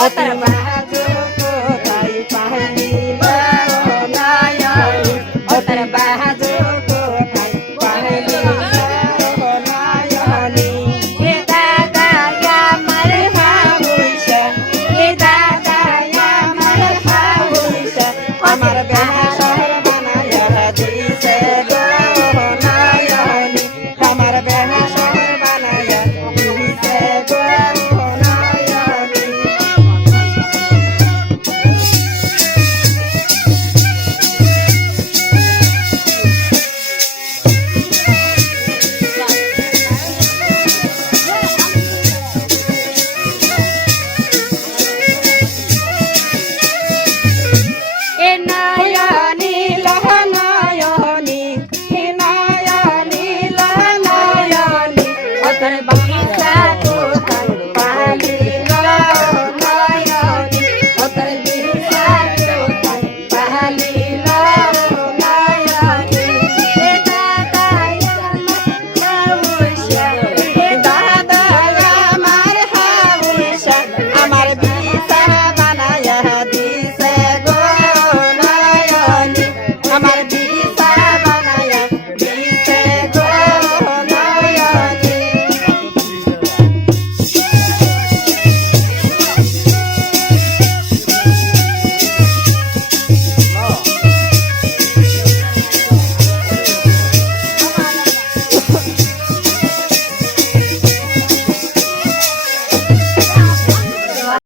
Otra, para.